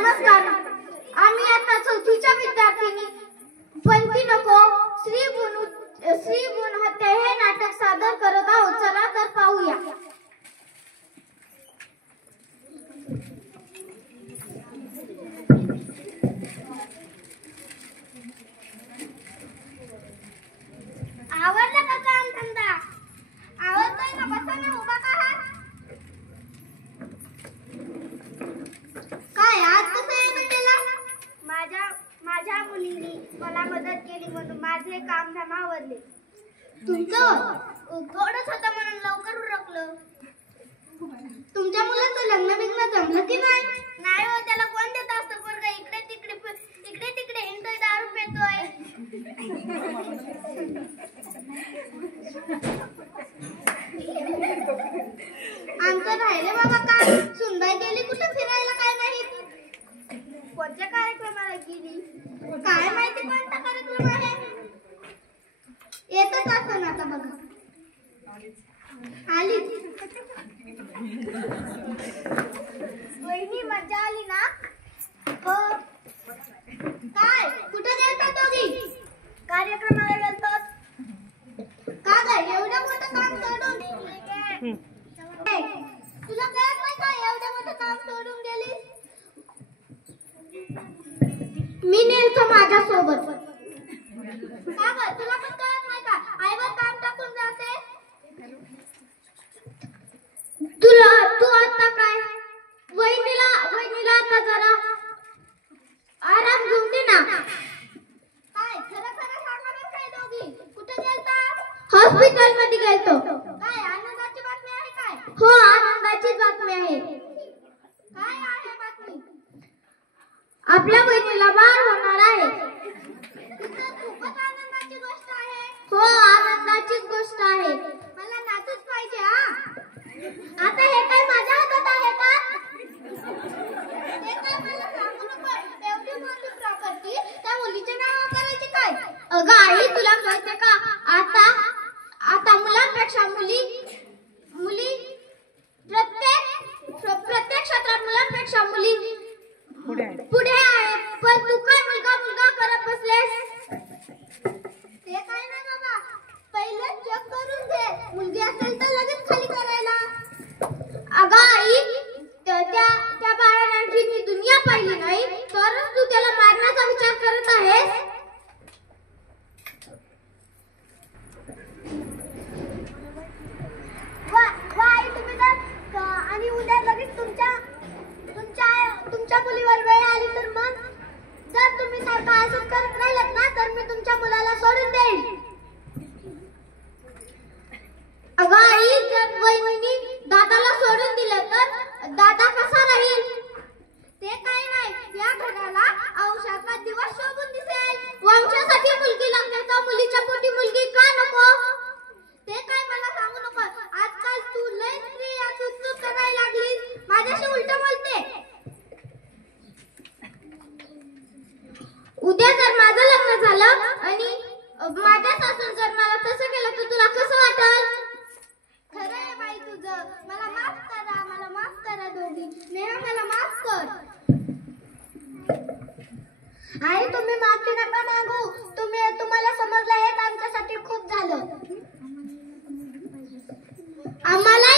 नमस्कार. आम्ही आता चौथीच्या विद्यार्थिनी पंथी नको श्री गुण हत्या हे नाटक सादर करत आहोत. चला तर पाहूया. आवडला का काम धंदा? आवडतोय का? बसा ना, उभा का आहात? काय आज कसं येणं केलं? माझ्या मुलीने मला मदत केली म्हणून माझे काम जमावले. तुमचं थोडंच होतं म्हणून लवकर उरकलं. तुमच्या मुलाचं लग्न बिग्न जमलं की नाही? नाही हो, त्याला कोण देत असतं पोरगा? इकडे तिकडे हिंडतोय, दारू पितोय. आमचं राहिले बाबा काम. सुनबाई गेली कुठे फिरायला काय माहित? कोणत्या कार्यक्रमाला गेली काय माहिती? कोणता कार्यक्रम आहे? येतच असं आता बघा. आली वहिनी, मजा आली ना? हो. काय कुठे गेलता दोघी? कार्यक्रमाला गेलतो. का ग एवढं मोठं काम सोडून? तुला कळत नाही का एवढं मोठं काम सोडून गेलीस? मी नेलतो माझ्या सोबत. का ग तुला पण कळत नाही का आईवर काम टाकून जाते? तू आता काय वहिनीला आता जरा आराम घेऊन दे ना. काय खरं सांगा बरं. काय दोघी कुठे गेलता? हॉस्पिटल मध्ये गेलतो. काय आनंदाची बातमी आहे काय? हो, आनंदाची बातमी आहे. काय आहे बातमी? आपल्या बहिणीला बाळ होणार आहे. खूपच आनंदाची गोष्ट आहे. हो, आनंदाचीच गोष्ट आहे. मला नातूच पाहिजे. आता हे काय माझ्या हातात आहे का? ते काय मला सांगू नको. एवढी मोठी प्रॉपर्टी त्या मुलीच्या नावावर करायची काय? अगं आई, तुला कळते का आता मुलांपेक्षा मुली प्रत्येक क्षेत्रात मुलांपेक्षा मुली पुढे आहे. पण तू काय मुलगा करत बसलेस? ते काय नाही बाबा, पहिलं चेक करून घे. मुलगी असेल तर लगेच खाली करायला. अगं आई, त्या बाळाची मी दुनिया पाहिली नाही तरच तू त्याला मारण्याचा विचार करत आहेस? वाई तुम्ही तर आणि उद्या लगेच तुमच्या मुलीवर वेळ आली तर मग? जर तुम्ही सारखं असंच करत राहिलात ना तर मी तुमच्या मुलाला सोडून देईन. अगं आई, जर वहिनी दादाला सोडून दिलं तर दादा कसा राहील? ते काय नाही, या घराला औषधाचा दिवस शोभून दिसेल. वंशासाठी मुलगी लागते तर मुलीच्या पोटी मुलगी का नको? ते काय मला सांगू नको. आजकाल तू लय स्त्रिया चुचूक करायला लागलीस. माझ्याशी उलट बोलते. उद्या जर माझं लग्न झालं आणि माझ्या सासून जर मला तसं केलं तर तुला कसं वाटल? खरं आहे बाई तुझं. मला माफ करा दोघी. नेहा, मला माफ कर. आई, तुम्ही माफी नका मागू. तुम्हाला समजलं हेच आमच्यासाठी खूप झालं. आम्हाला